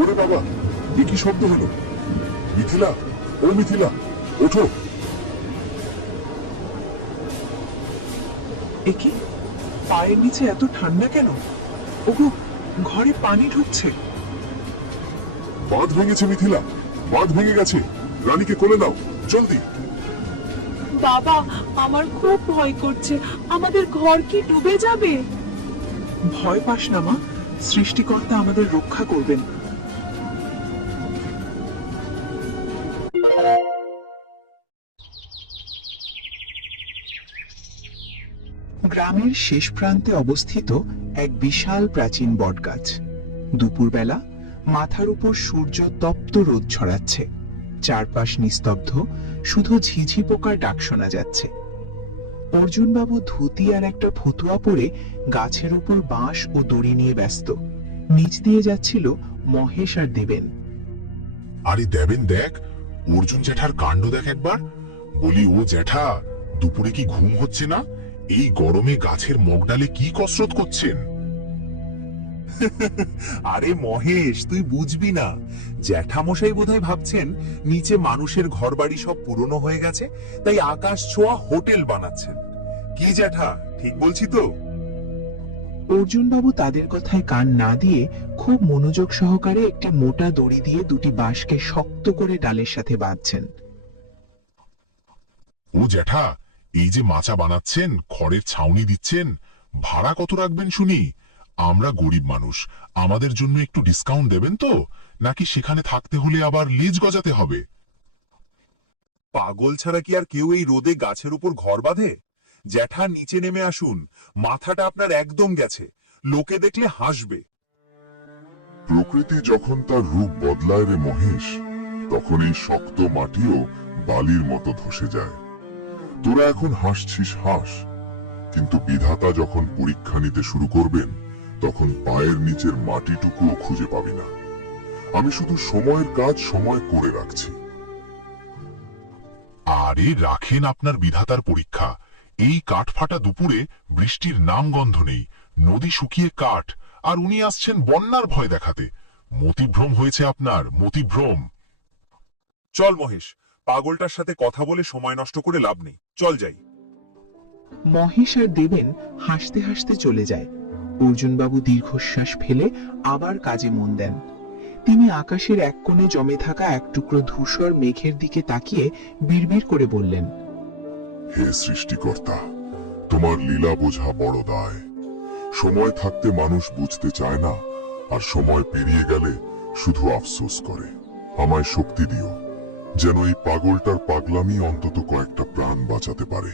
ওরে বাবা, এ কি শব্দ হলো? মিথিলা, ও মিথিলা, ওঠো। একি পায়ের নিচে এত ঠান্ডা কেন? ওগো, ঘরে পানি ঢুকছে। বাঁধ ভেঙেছে মিথিলা, বাঁধ ভেঙে গেছে। রানীকে কোলে নাও, জলদি। বাবা, আমার খুব ভয় করছে, আমাদের ঘর কি ডুবে যাবে? ভয় পাস না মা, সৃষ্টিকর্তা আমাদের রক্ষা করবেন। গ্রামের শেষ প্রান্তে অবস্থিত এক বিশাল প্রাচীন বটগাছ। দুপুরবেলা মাথার উপর সূর্য তপ্ত রোদ ছড়াচ্ছে, চারপাশ নিস্তব্ধ, শুধু ঝিঝি পোকার ডাক শোনা যাচ্ছে। অর্জুনবাবু ধুতি আর একটা ফতুয়া পরে গাছের উপর বাঁশ ও দড়ি নিয়ে ব্যস্ত। নিচ দিয়ে যাচ্ছিল মহেশ আর দেবেন। আরে দেবেন, দেখ অর্জুন জ্যাঠার কাণ্ড দেখ একবার। বলি, ও জ্যাঠা, দুপুরে কি ঘুম হচ্ছে না? এই গরমে গাছের মগডালে কি কসরত করছেন? আরে মহেশ, তুই বুঝবি না। জ্যাঠামশাই বোধহয় ভাবছেন নিচে মানুষের ঘরবাড়ি সব পুরনো হয়ে গেছে, তাই আকাশ ছোঁয়া হোটেল বানাচ্ছেন। কি জ্যাঠা, ঠিক বলছি তো? অর্জুনবাবু তাদের কথায় কান না দিয়ে খুব মনোযোগ সহকারে একটি মোটা দড়ি দিয়ে দুটি বাঁশকে শক্ত করে ডালের সাথে বাঁধছেন। ও জ্যাঠা, এই যে মাচা বানাচ্ছেন, খড়ের ছাউনি দিচ্ছেন, ভাড়া কত রাখবেন শুনি? আমরা গরিব মানুষ, আমাদের জন্য একটু ডিসকাউন্ট দেবেন তো? নাকি সেখানে থাকতে হলে আবার লেজ গজাতে হবে? পাগল ছাড়া কি আর কেউ এই রোদে গাছের উপর ঘর বাঁধে? জ্যাঠা, নিচে নেমে আসুন, মাথাটা আপনার একদম গেছে, লোকে দেখলে হাসবে। প্রকৃতি যখন তার রূপ বদলায় রে মহেশ, তখন এই শক্ত মাটিও বালির মতো ধসে যায়। তোরা এখন হাসছিস হাস, কিন্তু বিধাতা যখন পরীক্ষা নিতে শুরু করবেন, তখন পায়ের নিচের মাটিটুকুও খুঁজে পাবি না। আমি শুধু সময়ের কাজ সময় করে রাখছি। আরে রাখেন আপনার বিধাতার পরীক্ষা। এই কাঠফাটা দুপুরে বৃষ্টির নাম গন্ধ নেই, নদী শুকিয়ে কাঠ, আর উনি আসছেন বন্যার ভয় দেখাতে। মতিভ্রম হয়েছে আপনার, মতিভ্রম। চল মহেশ, পাগলটার সাথে কথা বলে সময় নষ্ট করে লাভ নেই, চল যাই। মহেশ আর দেবেন হাসতে হাসতে চলে যায়। অর্জুনবাবু দীর্ঘশ্বাস ফেলে আবার কাজে মন দেন। তিনি আকাশের এক কোণে জমে থাকা এক টুকরো ধূসর মেঘের দিকে তাকিয়ে বিড়বিড় করে বললেন, হে সৃষ্টিকর্তা, তোমার লীলা বোঝা বড় দায়। সময় থাকতে মানুষ বুঝতে চায় না, আর সময় পেরিয়ে গেলে শুধু আফসোস করে। আমায় শক্তি দিও, যেন এই পাগলটার পাগলামি অন্তত কয়েকটা প্রাণ বাঁচাতে পারে।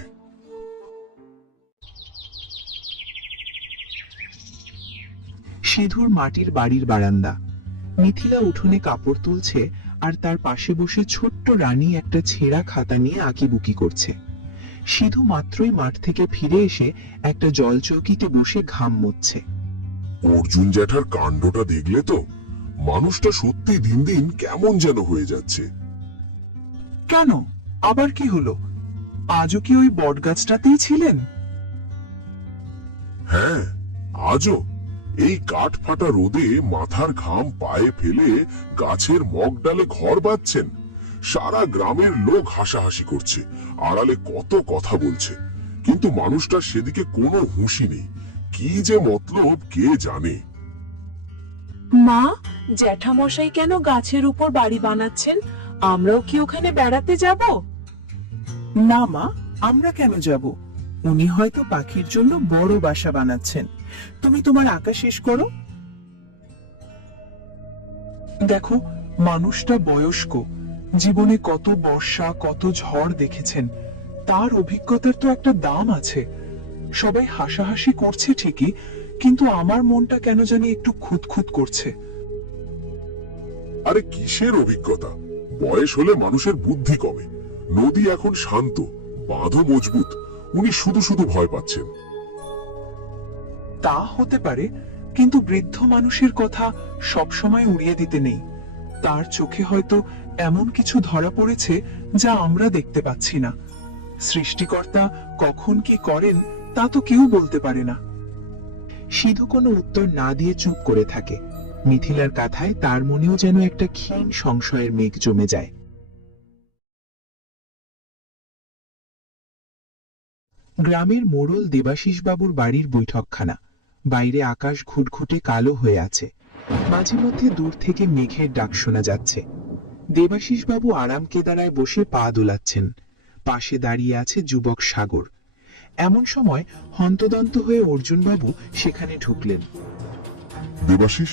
সিধুর মাটির বাড়ির বারান্দা। মিথিলা উঠোনে কাপড় তুলছে, আর তার পাশে বসে ছোট্ট রানী একটা ছেঁড়া খাতা নিয়ে আঁকিবুকি করছে। সিধু মাত্রই মাঠ থেকে ফিরে এসে একটা জলচৌকিতে বসে ঘাম মুছছে। অর্জুন জ্যাঠার কাণ্ডটা দেখলে তো? মানুষটা সত্যি দিন দিন কেমন যেন হয়ে যাচ্ছে। কেন, আবার কি হলো? আজও কি ওই বটগাছটাতেই ছিলেন? হ্যাঁ, আজও এই কাঠ ফাটা রোদে মাথার ঘাম পায়ে ফেলে গাছের মগডালে ঘর বাঁধছেন। সারা গ্রামের লোক হাসাহাসি করছে, আড়ালে কত কথা বলছে, কিন্তু মানুষটার সেদিকে কোনো হুঁশি নেই। কি যে মতলব কে জানে। মা, জ্যাঠামশাই কেন গাছের উপর বাড়ি বানাচ্ছেন? আমরাও কি ওখানে বেড়াতে যাব? না মা, আমরা কেন যাব? উনি হয়তো পাখির জন্য বড় বাসা বানাচ্ছেন। তুমি তোমার আঁকা শেষ করো। দেখো, মানুষটা বয়স্ক, জীবনে কত বর্ষা কত ঝড় দেখেছেন। তার অভিজ্ঞতার তো একটা দাম আছে। সবাই হাসাহাসি করছে ঠিকই, কিন্তু আমার মনটা কেন জানি একটু খুঁতখুত করছে। আরে কিসের অভিজ্ঞতা? বয়স হলে মানুষের বুদ্ধি কমে। নদী এখন শান্ত, বাঁধও মজবুত, উনি শুধু শুধু ভয় পাচ্ছেন। তা হতে পারে, কিন্তু বৃদ্ধ মানুষের কথা সবসময় উড়িয়ে দিতে নেই। তার চোখে হয়তো এমন কিছু ধরা পড়েছে যা আমরা দেখতে পাচ্ছি না। সৃষ্টিকর্তা কখন কি করেন তা তো কেউ বলতে পারে না। সিধু কোনো উত্তর না দিয়ে চুপ করে থাকে। মিথিলার কথায় তার মনেও যেন একটা ক্ষীণ সংশয়ের মেঘ জমে যায়। গ্রামের মোড়ল দেবাশিস বাবুর বাড়ির বৈঠকখানা। বাইরে আকাশ ঘুটঘুটে কালো হয়ে আছে। মাঝে মধ্যে দূর থেকে মেঘের ডাক শোনা যাচ্ছে। দেবাশিস বাবু আরাম কেদারায় বসে পা দোলাচ্ছেন। পাশে দাঁড়িয়ে আছে যুবক সাগর। এমন সময় হন্তদন্ত হয়ে অর্জুন বাবু সেখানে ঢুকলেন। দেবাশিস,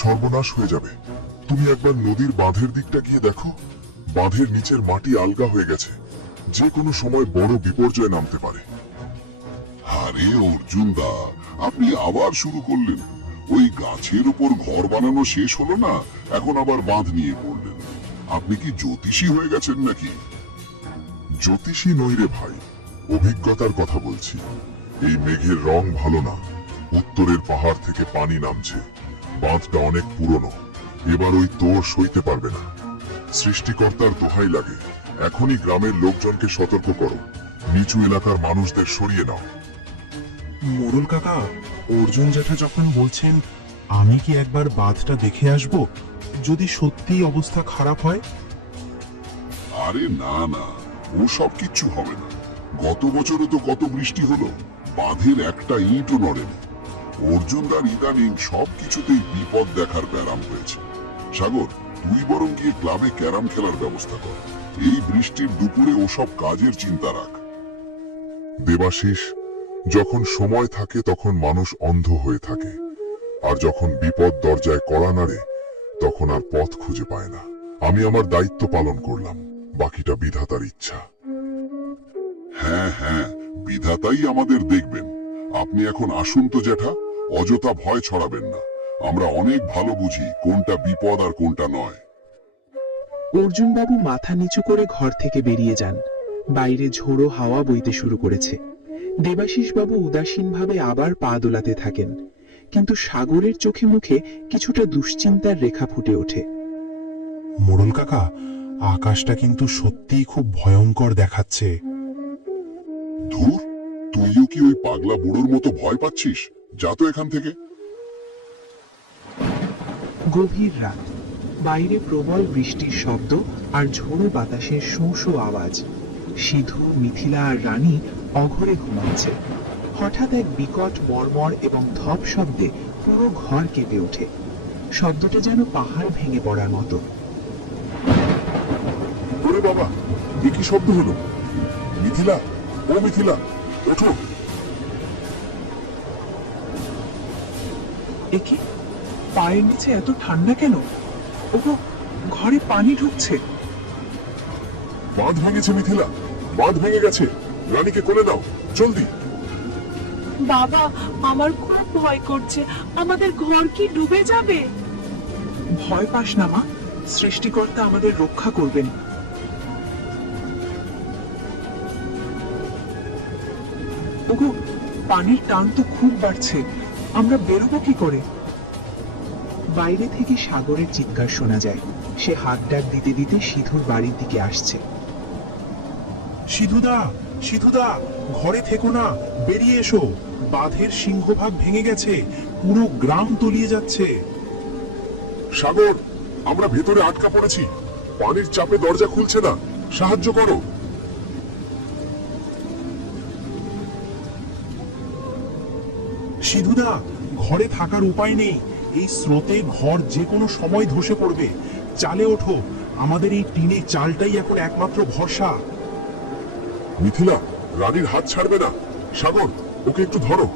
সর্বনাশ হয়ে যাবে। তুমি একবার নদীর বাঁধের দিকটা গিয়ে দেখো। বাঁধের নিচের মাটি আলগা হয়ে গেছে, যে কোনো সময় বড় বিপর্যয় নামতে পারে। আরে অর্জুন দা, আপনি আবার শুরু করলেন। ওই গাছের উপর ঘর বানানো শেষ হলো না, এখন আবার বাঁধ নিয়ে পড়লেন। আপনি কি জ্যোতিষী হয়ে গেছেন নাকি? জ্যোতিষী নই রে ভাই, অভিজ্ঞতার কথা বলছি। এই মেঘের রং ভালো না। উত্তরের পাহাড় থেকে পানি নামছে। বাঁধটা অনেক পুরনো, এবার ওই তোর সইতে পারবে না। সৃষ্টিকর্তার দোহাই লাগে, এখনই গ্রামের লোকজনকে সতর্ক করো। নিচু এলাকার মানুষদের সরিয়ে নাও। মোড়ল কাকা, অর্জুন জ্যাঠা যখন বলছেন আমি কি একবার বাঁধটা দেখে আসব, যদি সত্যি অবস্থা খারাপ হয়? আরে না না, ও সব কিচ্ছু হবে না। গত বছরে তো কত বৃষ্টি হলো, বাঁধের একটা ইঁটও নড়েনি। অর্জুনদার ইদানিং সব কিছুতেই বিপদ দেখার ব্যারাম হয়েছে। সাগর, তুই বরং গিয়ে ক্লাবে ক্যারাম খেলার ব্যবস্থা কর। এই বৃষ্টির দুপুরে ওসব কাজের চিন্তা রাখ। দেবাশিস, যখন সময় থাকে তখন মানুষ অন্ধ হয়ে থাকে, আর যখন বিপদ দরজায় কড়া নাড়ে তখন আর পথ খুঁজে পায় না। আমি আমার দায়িত্ব পালন করলাম, বাকিটা বিধাতার ইচ্ছা। হ্যাঁ হ্যাঁ, বিধাতাই আমাদের দেখবেন। আপনি এখন আসুন তো জ্যাঠা, অযথা ভয় ছড়াবেন না। আমরা অনেক ভালো বুঝি কোনটা বিপদ আর কোনটা নয়। অর্জুন বাবু মাথা নিচু করে ঘর থেকে বেরিয়ে যান। বাইরে ঝোড়ো হাওয়া বইতে শুরু করেছে। দেবাশিস বাবু উদাসীনভাবে আবার পা দোলাতে থাকেন, কিন্তু সাগরের চোখে মুখে কিছুটা দুশ্চিন্তার রেখা ফুটে ওঠে। মোড়ল কাকা, আকাশটা কিন্তু সত্যিই খুব ভয়ঙ্কর দেখাচ্ছে। ধুর, তুইও কি ওই পাগলা বুড়োর মতো ভয় পাচ্ছিস? যা তো এখান থেকে। গভীর রাত। বাইরে প্রবল বৃষ্টির শব্দ আর ঝোড়ো বাতাসের শোঁ শোঁ আওয়াজ। সিধু, মিথিলা আর রানী অঘরে ঘুমাচ্ছে। হঠাৎ এক বিকট মর্মর এবং ধপ শব্দে পুরো ঘর কেঁপে ওঠে। শব্দটা যেন পাহাড় ভেঙে পড়ার মতো। ওরে বাবা, এ কি শব্দ হলো? মিথিলা, ও মিথিলা, ওঠো। একি, পায়ের নিচে এত ঠান্ডা কেন? ওগো, ঘরে পানি ঢুকছে। বাঁধ ভেঙেছে মিথিলা, বাঁধ ভেঙে গেছে। রানীকে কোলে দাও, জলদি। বাবা, আমার খুব ভয় করছে। আমাদের ঘর কি ডুবে যাবে? ভয় পাস না মা, সৃষ্টিকর্তা আমাদের রক্ষা করবেন। ওগো, পানির টান তো খুব বাড়ছে, আমরা বেরোবো কি করে? বাইরে থেকে সাগরের চিৎকার শোনা যায়। সে হাত ডাক দিতে দিতে সিধুর বাড়ির দিকে আসছে। সিধুদা, সিধুদা, ঘরে থেকো না, বেরিয়ে এসো। বাঁধের সিংহভাগ ভেঙে গেছে, পুরো গ্রাম তলিয়ে যাচ্ছে। সাগর, আমরা ভেতরে আটকা পড়েছি। পানির চাপে দরজা খুলছে না, সাহায্য করো। সিধুদা, ঘরে থাকার উপায় নেই। এই স্রোতে ঘর যে কোনো সময় ধসে পড়বে। চালে ওঠো, আমাদের এই টিনের চালটাই এখন একমাত্র ভরসা। মিথিলা, রানীর হাত ছাড়বে না। সাগর, ওকে একটু ধরো।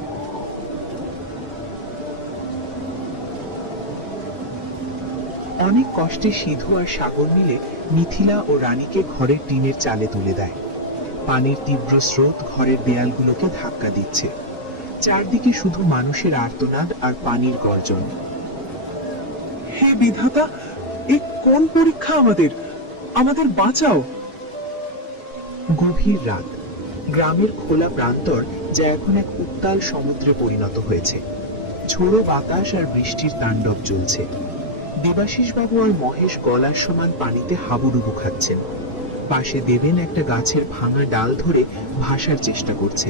অনেক কষ্টে সিধু আর সাগর মিলে মিথিলা ও রানীকে ঘরের টিনের চালে তুলে দেয়। পানির তীব্র স্রোত ঘরের দেয়ালগুলোকে ধাক্কা দিচ্ছে। চারদিকে শুধু মানুষের আর্তনাদ আর পানির গর্জন। হে বিধাতা, এ কোন পরীক্ষা আমাদের? আমাদের বাঁচাও। গভীর রাত। গ্রামের খোলা প্রান্তর যা এখন এক উত্তাল সমুদ্রে পরিণত হয়েছে। ঝোড়ো বাতাস আর বৃষ্টির তাণ্ডব চলছে। দেবাশিস বাবু আর মহেশ গলার সমান পানিতে হাবুডুবু খাচ্ছেন। পাশে দেবেন একটা গাছের ভাঙা ডাল ধরে ভাসার চেষ্টা করছে।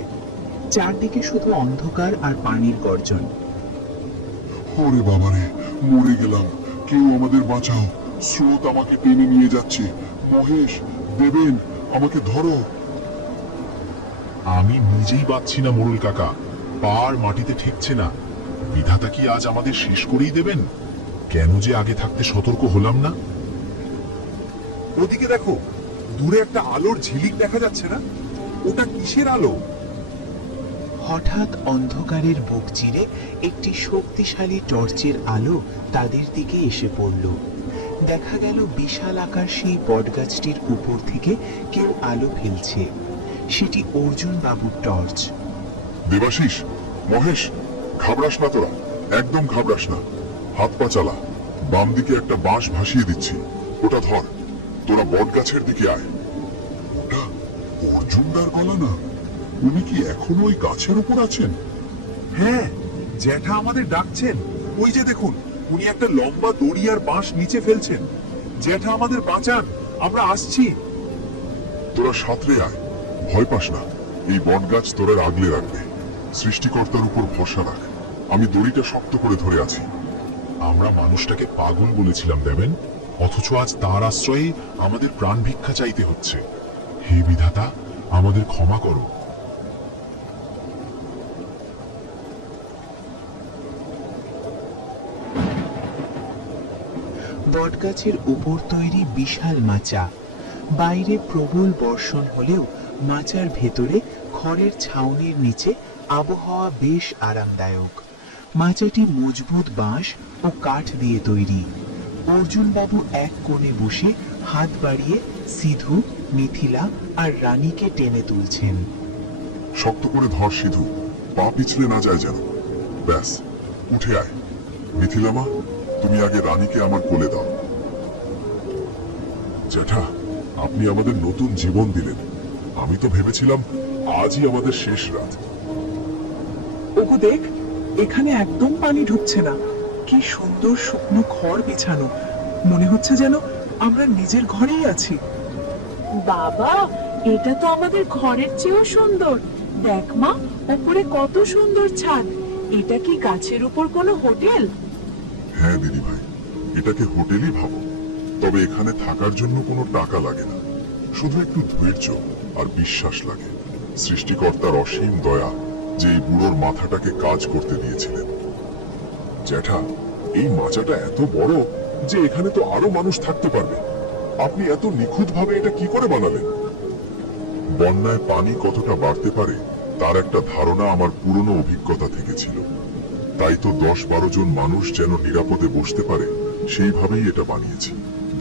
চারদিকে শুধু অন্ধকার আর পানির গর্জন। ওরে বাবারে, মরে গেলাম, কেউ আমাদের বাঁচাও, স্রোত আমাকে টেনে নিয়ে যাচ্ছে। মহেশ, দেবেন, আমাকে ধরো। আমি নিজেই পাচ্ছি না মোড়ল কাকা, পার মাটিতে ঠেকছে না। বিধাতা কি আজ আমাদের শেষ করেই দেবেন? কেন যে আগে থাকতে সতর্ক হলাম না? ওদিকে দেখো, দূরে একটা আলোর ঝিলিক দেখা যাচ্ছে না? ওটা কিসের আলো? হঠাৎ অন্ধকারের বুক চিরে একটি শক্তিশালী টর্চের আলো তাদের দিকে এসে পড়ল। দেখা গেল বিশাল আকার সেই বটগাছটির উপর থেকে কেউ আলো ফেলছে। সেটি অর্জুন বাবুর টর্চ। দেবাশিস, মহেশ, ঘাবড়াস না তোরা, একদম ঘাবড়াস না। হাত পা চালা, বাম দিকে একটা বাঁশ ভাসিয়ে দিচ্ছি, ওটা ধর। তোরা বট গাছের দিকে আয়। ওটা অর্জুনদার গলা না? উনি কি এখনো ওই গাছের উপর আছেন? হ্যাঁ, জ্যাঠা আমাদের ডাকছেন। ওই যে দেখুন, উনি একটা লম্বা দড়ি আর বাঁশ নিচে ফেলছেন। জ্যাঠা আমাদের বাঁচান, আমরা আসছি। তোরা সাঁতরে আয়, ভয় পাস না। এই বট গাছ তোদের আগলে রাখবে। সৃষ্টিকর্তার উপর ভরসা রাখ। আমি দড়িটা শক্ত করে ধরে আছি। আমরা মানুষটাকে পাগল বলেছিলাম দেবেন, অথচ আজ তার আশ্রয়ে আমাদের প্রাণ ভিক্ষা চাইতে হচ্ছে। হে বিধাতা, আমাদের ক্ষমা করো। বটগাছের উপর তৈরি বিশাল মাচা। বাইরে প্রবল বর্ষণ হলেও মাচার ভেতরে খড়ের ছাউনির নিচে আবহাওয়া বেশ আরামদায়ক। মাচাটি মজবুত বাঁশ ও কাঠ দিয়ে তৈরি। অর্জুনবাবু এক কোণে বসে হাত বাড়িয়ে সিধু, মিথিলা আর রানীকে টেনে তুলছেন। শক্ত করে ধর সিধু, পা পিছলে না যায় যেন। ব্যাস, উঠে আয়। মিথিলামা, তুমি আগে রানীকে আমার কোলে দাও। জ্যাঠা, আপনি আমাদের নতুন জীবন দিলেন। আমি তো ভেবেছিলাম আজই আমাদের শেষ রাত। ওগো দেখ, এখানে একদম পানি ঢুকছে না। কি সুন্দর শুকনো খড় বিছানো, মনে হচ্ছে যেন আমরা নিজের ঘরেই আছি। বাবা, এটা তো আমাদের ঘরের চেয়েও সুন্দর। দেখ মা, উপরে কত সুন্দর ছাদ। এটা কি গাছের উপর কোনো হোটেল? হ্যাঁ দিদি ভাই, এটাকে হোটেলই ভাবো। তবে এখানে থাকার জন্য কোনো টাকা লাগে না, শুধু একটু ধৈর্য আর বিশ্বাস লাগে। সৃষ্টিকর্তার অসীম দয়া যে এই বুড়োর মাথাটাকে কাজ করতে দিয়েছিলেন। জ্যাঠা, এই মাচাটা এত বড় যে এখানে তো আরো মানুষ থাকতে পারবে। আপনি এত নিখুঁতভাবে এটা কি করে বানালেন? বন্যায় পানি কতটা বাড়তে পারে তার একটা ধারণা আমার পুরনো অভিজ্ঞতা থেকে ছিল। তাই তো 10-12 জন মানুষ যেন নিরাপদে বসতে পারে সেইভাবেই এটা বানিয়েছি।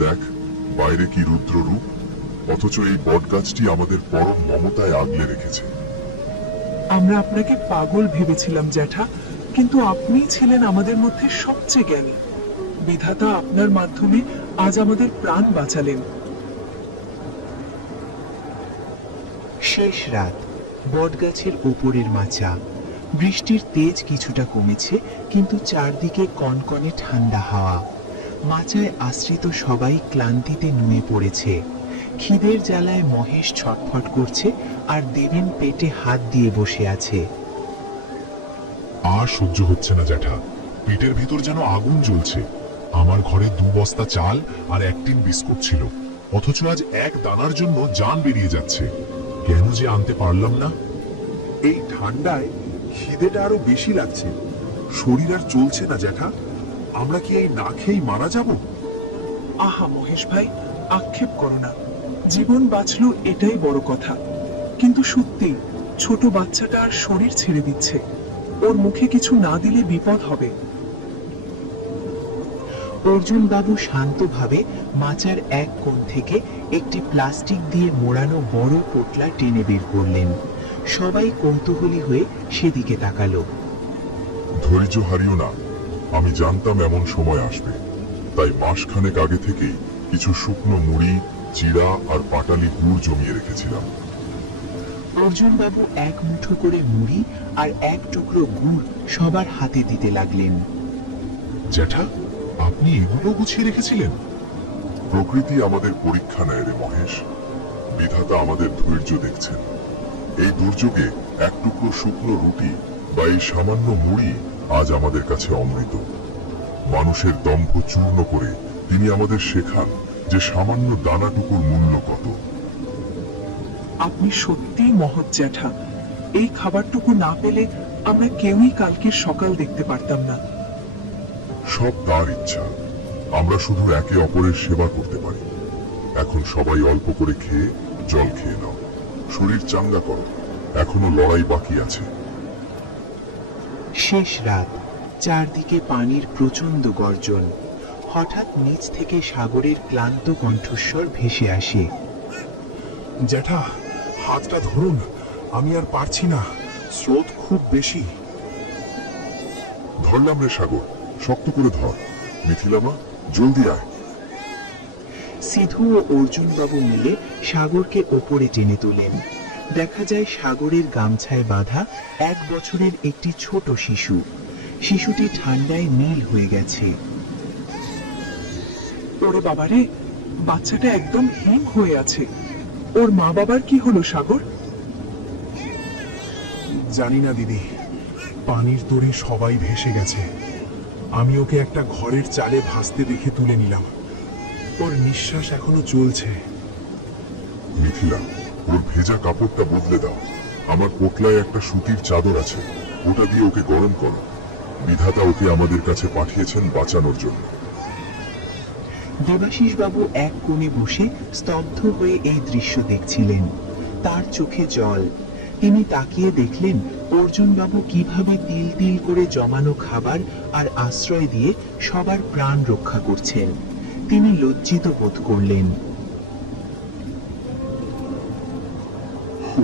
দেখ, বাইরে কি রুদ্র রূপ, অথচ এই বটগাছটি আমাদের পরম মমতায় আগলে রেখেছে। আমরা আপনাকে পাগল ভেবেছিলাম জ্যাঠা, কিন্তু আপনিই ছিলেন আমাদের মধ্যে সবচেয়ে জ্ঞানী। বিধাতা আপনার মাধ্যমে আজ আমাদের প্রাণ বাঁচালেন। শেষ রাত, বটগাছের উপরের মাচা। বৃষ্টির তেজ কিছুটা কমেছে, কিন্তু চারদিকে কনকনে ঠান্ডা হাওয়া। মাচায় আশ্রিত সবাই ক্লান্তিতে নুয়ে পড়েছে। খিদের জ্বালায় মহেশ ছটফট করছে আর দেবেন পেটে হাত দিয়ে বসে আছে। আর সহ্য হচ্ছে না জ্যাঠা, পেটের ভিতর যেন আগুন জ্বলছে। আমার ঘরে 2 বস্তা চাল আর 1 টিন বিস্কুট ছিল, অথচ আজ এক দানার জন্য জান বেরিয়ে যাচ্ছে। কেন যে আনতে পারলাম না? এই ঠান্ডায় খিদেটা আরো বেশি লাগছে। শরীর আর চলছে না জ্যাঠা। আমরা কি এই না খেয়েই মারা যাব? আহা মহেশ ভাই, আক্ষেপ করো না। জীবন বাঁচলো এটাই বড় কথা। কিন্তু সত্যি, ছোট বাচ্চাটা আর শরীর ছেড়ে দিচ্ছে। ওর মুখে কিছু না দিলে বিপদ হবে। অর্জুন বাবু শান্তভাবে মাচার এক কোণ থেকে একটি প্লাস্টিক দিয়ে মোড়ানো বড় পোটলা টেনে বের করলেন। সবাই কৌতূহলী হয়ে সেদিকে তাকালো। ধৈর্য হারিও না, আমি জানতাম এমন সময় আসবে। তাই মাসখানেক আগে থেকেই কিছু শুকনো মুড়ি, চিড়া আর পাটালি গুড় জমিয়ে রেখেছিলাম। অর্জুন বাবু এক মুঠো করে মুড়ি আর এক টুকরো গুড় সবার হাতে দিতে লাগলেন। জ্যাঠা, আপনি এগুলো গুছিয়ে রেখেছিলেন? প্রকৃতি আমাদের পরীক্ষা নেয় রে মহেশ। বিধাতা আমাদের ধৈর্য দেখছেন। এই দুর্যোগে এক টুকরো শুকনো রুটি বা এই সামান্য মুড়ি আজ আমাদের কাছে অমৃত। মানুষের দম্ভ চূর্ণ করে তিনি আমাদের শেখান যে সামান্য দানাটুকুর মূল্য কত। আপনি সত্যিই মহৎ জ্যাঠা। এই খাবারটুকু না পেলে আমরা কেউই কালকের সকাল দেখতে পারতাম না। সব তার ইচ্ছা, আমরা শুধু একে অপরের সেবা করতে পারি। এখন সবাই অল্প করে খেয়ে জল খেয়ে নাও, শরীর চাঙ্গা করো, এখনো লড়াই বাকি আছে। শেষ রাত, চারদিকে পানির প্রচন্ড গর্জন। হঠাৎ নিচ থেকে সাগরের ক্লান্ত কণ্ঠস্বর ভেসে আসে। জ্যাঠা, হাতটা ধরুন, আমি আর পারছি না, স্রোত খুব বেশি। ধরলাম রে সাগর, শক্ত করে ধর। মিথিলামা, জলদি আয়। সিধু ও অর্জুন বাবু মিলে সাগরকে ওপরে টেনে তোলেন। দেখা যায় সাগরের গামছায় বাঁধা 1 বছরের একটি ছোট শিশু। শিশুটি ঠান্ডায় নীল হয়ে গেছে। ওরে বাবারে, বাচ্চাটা একদম হিম হয়ে আছে। ওর মা বাবার কি হলো সাগর? জানি না দিদি, পানির তোড়ে সবাই ভেসে গেছে। আমি ওকে একটা ঘরের চালে ভাসতে দেখে তুলে নিলাম। ওর নিঃশ্বাস এখনো চলছে। মিথিলা, ওর ভেজা কাপড়টা বদলে দাও। আমার পোটলায় একটা সুতির চাদর আছে, ওটা দিয়ে ওকে গরম করো। বিধাতা ওকে আমাদের কাছে পাঠিয়েছেন বাঁচানোর জন্য। দেবাশিস বাবু এক কোণে বসে স্তব্ধ হয়ে এই দৃশ্য দেখছিলেন। তার চোখে জল। তিনি তাকিয়ে দেখলেন অর্জুন বাবু কিভাবে তিল তিল করে জমানো খাবার আর আশ্রয় দিয়ে সবার প্রাণ রক্ষা করছেন। তিনি লজ্জিত বোধ করলেন।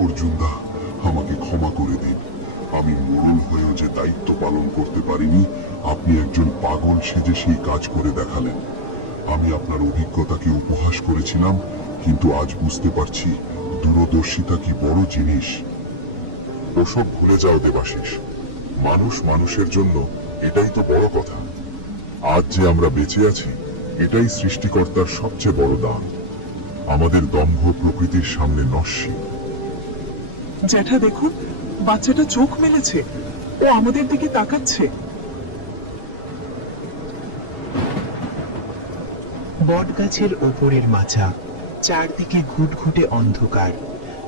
অর্জুনদা, আমাকে ক্ষমা করে দিন। আমি মোড়ল হয়েও যে দায়িত্ব পালন করতে পারিনি, আপনি একজন পাগল সেজে সেই কাজ করে দেখালেন। আমি আপনার অভিজ্ঞতাকে উপহাস করেছিলাম, কিন্তু আজ বুঝতে পারছি দূরদর্শিতা কি বড় জিনিস। ওসব ভুলে যাও দেবাশিস। মানুষ মানুষের জন্য, এটাই তো বড় কথা। আজ যে আমরা বেঁচে আছি, এটাই সৃষ্টিকর্তার সবচেয়ে বড় দান। আমাদের দম্ভ প্রকৃতির সামনে নস্যি। জ্যাঠা দেখুন, বাচ্চাটা চোখ মেলেছে, ও আমাদের দিকে তাকাচ্ছে। বটগাছের ওপরের মাচা, চারদিকে ঘুটঘুটে অন্ধকার।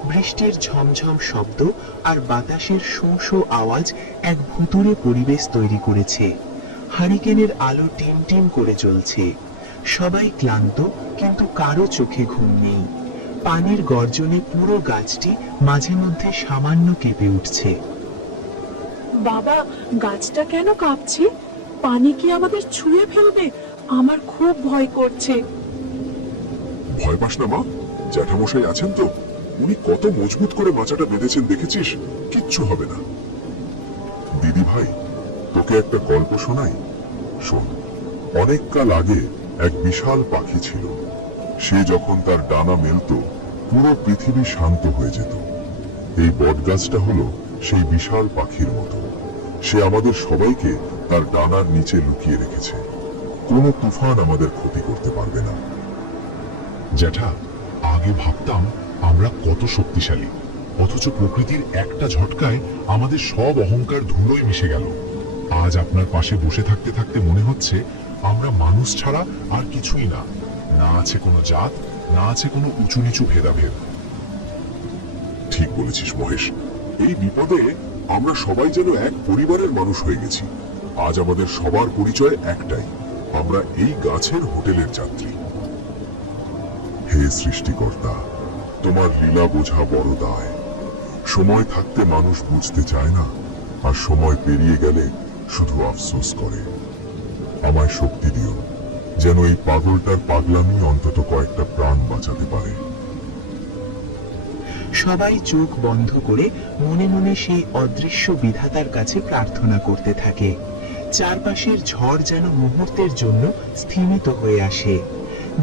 বৃষ্টির ঝমঝম শব্দ আর বাতাসের শোঁ শোঁ আওয়াজ এক ভুতুড়ে পরিবেশ তৈরি করেছে। হারিকেনের আলো টিম টিম করে জ্বলছে। সবাই ক্লান্ত, কিন্তু কারো চোখে ঘুম নেই। পানির গর্জনে পুরো গাছটি মাঝে মধ্যে সামান্য কেঁপে উঠছে। বাবা, গাছটা কেন কাঁপছে? পানি কি আমাদের ছুঁয়ে ফেলবে? আমার খুব ভয় করছে। ভয় পাস না মা, জ্যাঠামশাই আছেন তো। উনি কত মজবুত করে মাচাটা বেঁধেছেন দেখেছিস, কিচ্ছু হবে না। দিদি ভাই, তোকে একটা গল্প শোনাই। শোন, অনেক কাল আগে এক বিশাল পাখি ছিল। সে যখন তার ডানা মেলতো, পুরো পৃথিবী শান্ত হয়ে যেত। এই বটগাছটা হলো সেই বিশাল পাখির মতো। সে আমাদের সবাইকে তার ডানার নিচে লুকিয়ে রেখেছে। কোনো তুফান আমাদের ক্ষতি করতে পারবে না। জ্যাঠা, আগে ভাবতাম আমরা কত শক্তিশালী, অথচ প্রকৃতির একটা ঝটকায় আমাদের সব অহংকার ধুলোয় মিশে গেল। আজ আপনার পাশে বসে থাকতে থাকতে মনে হচ্ছে আমরা মানুষ ছাড়া আর কিছুই না। না আছে কোনো জাত, না আছে কোনো উঁচু নিচু ভেদাভেদ। ঠিক বলেছিস মহেশ, এই বিপদে আমরা সবাই যেন এক পরিবারের মানুষ হয়ে গেছি। আজ আমাদের সবার পরিচয় একটাই, আমরা এই গাছের হোটেলের যাত্রী। হে সৃষ্টিকর্তা, তোমার লীলা বোঝা বড় দায়। সময় থাকতে মানুষ বুঝতে চায় না, আর সময় পেরিয়ে গেলে শুধু আফসোস করে। আমায় শক্তি দিও, যেন এই পাগলটার পাগলামি অন্তত কয়েকটা প্রাণ বাঁচাতে পারে। সবাই চোখ বন্ধ করে মনে মনে সেই অদৃশ্য বিধাতার কাছে প্রার্থনা করতে থাকে। চারপাশের ঝড় যেন মুহূর্তের জন্য স্থিমিত হয়ে আসে।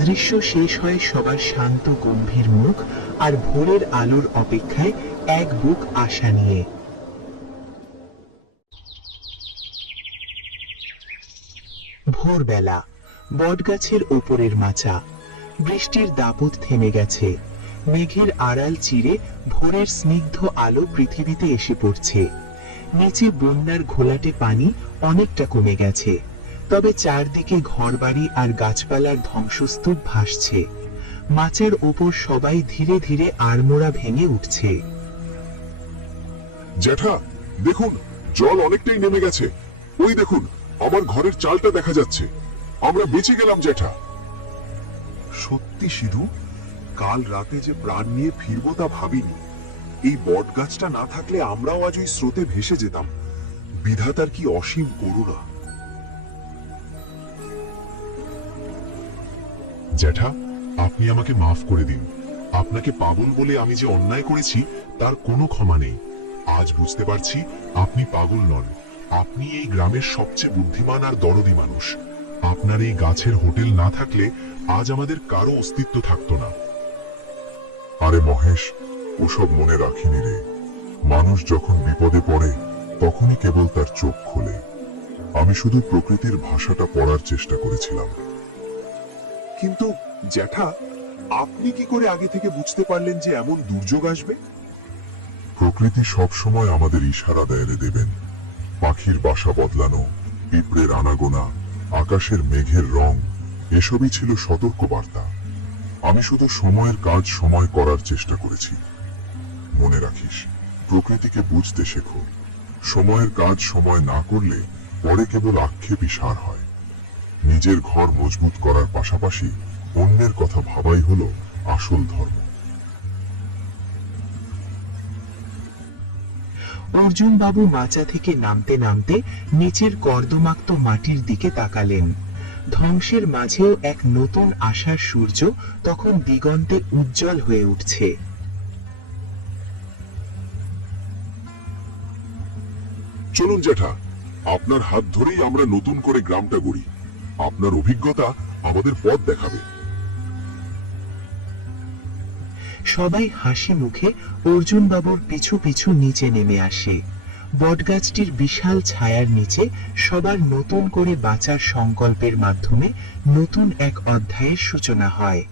দৃশ্য শেষ হয় সবার শান্ত গম্ভীর মুখ আর ভোরের আলোর অপেক্ষায় এক বুক আশা নিয়ে। ভোরবেলা, বটগাছের ওপরের মাচা। বৃষ্টির দাপট থেমে গেছে। মেঘের আড়াল চিরে ভোরের স্নিগ্ধ আলো পৃথিবীতে এসে পড়ছে। নিচে বন্যার ঘোলাটে পানি অনেকটা কমে গেছে। তবে চারদিকে ঘরবাড়ি আর গাছপালার ধ্বংসস্তূপ ভাসছে। মাচার ওপর সবাই ধীরে ধীরে আড়মোড়া ভেঙে উঠছে। জ্যাঠা, দেখুন জল অনেকটাই নেমে গেছে। ওই দেখুন, আমার ঘরের চালটা দেখা যাচ্ছে। আমরা বেঁচে গেলাম জ্যাঠা। সত্যি সিধু, কাল রাতে যে প্রাণ নিয়ে ফিরবো তা ভাবিনি। এই বট গাছটা না থাকলে আমরাও আজ ওই স্রোতে ভেসে যেতাম। বিধাতার কি অসীম করুণা। জ্যাঠা, আপনি আমাকে মাফ করে দিন। আপনাকে পাগল বলে আমি যে অন্যায় করেছি তার কোনো ক্ষমা নেই। আজ বুঝতে পারছি আপনি পাগল নন, আপনি এই গ্রামের সবচেয়ে বুদ্ধিমান আর দরদি মানুষ। আপনার এই গাছের হোটেল না থাকলে আজ আমাদের কারো অস্তিত্ব থাকতো না। আরে মহেশ, ওসব মনে রাখিনি রে। মানুষ যখন বিপদে পড়ে তখনই কেবল তার চোখ খোলে। আমি শুধু প্রকৃতির ভাষাটা পড়ার চেষ্টা করেছিলাম। কিন্তু জ্যাঠা, আপনি কি করে আগে থেকে বুঝতে পারলেন যে এমন দুর্যোগ আসবে? প্রকৃতি সবসময় আমাদের ইশারা দেয় রে দেবেন। পাখির বাসা বদলানো, পিঁপড়ের আনাগোনা, আকাশের মেঘের রং, এসবই ছিল সতর্ক বার্তা। আমি শুধু সময়ের কাজ সময় করার চেষ্টা করেছি। মনে রাখিস, প্রকৃতিকে বুঝতে শেখো। সময়ের কাজ সময় না করলে পরে কেবল আক্ষেপই সার হয়। নিজের ঘর মজবুত করার পাশাপাশি অন্যের কথা ভাবাই হলো আসল ধর্ম। অর্জুন বাবু মাচা থেকে নামতে নামতে নিচের কর্দমাক্ত মাটির দিকে তাকালেন। ধ্বংসের মাঝেও এক নতুন আশার সূর্য তখন দিগন্তে উজ্জ্বল হয়ে উঠছে। চলুন জ্যাঠা, আপনার হাত ধরেই আমরা নতুন করে গ্রামটা গড়ি। আপনার অভিজ্ঞতা আমাদের পথ দেখাবে। সবাই হাসি মুখে অর্জুন বাবুর পিছু পিছু নিচে নেমে আসে। বটগাছটির বিশাল ছায়ার নিচে সবার নতুন করে বাঁচার সংকল্পের মাধ্যমে নতুন এক অধ্যায়ের সূচনা হয়।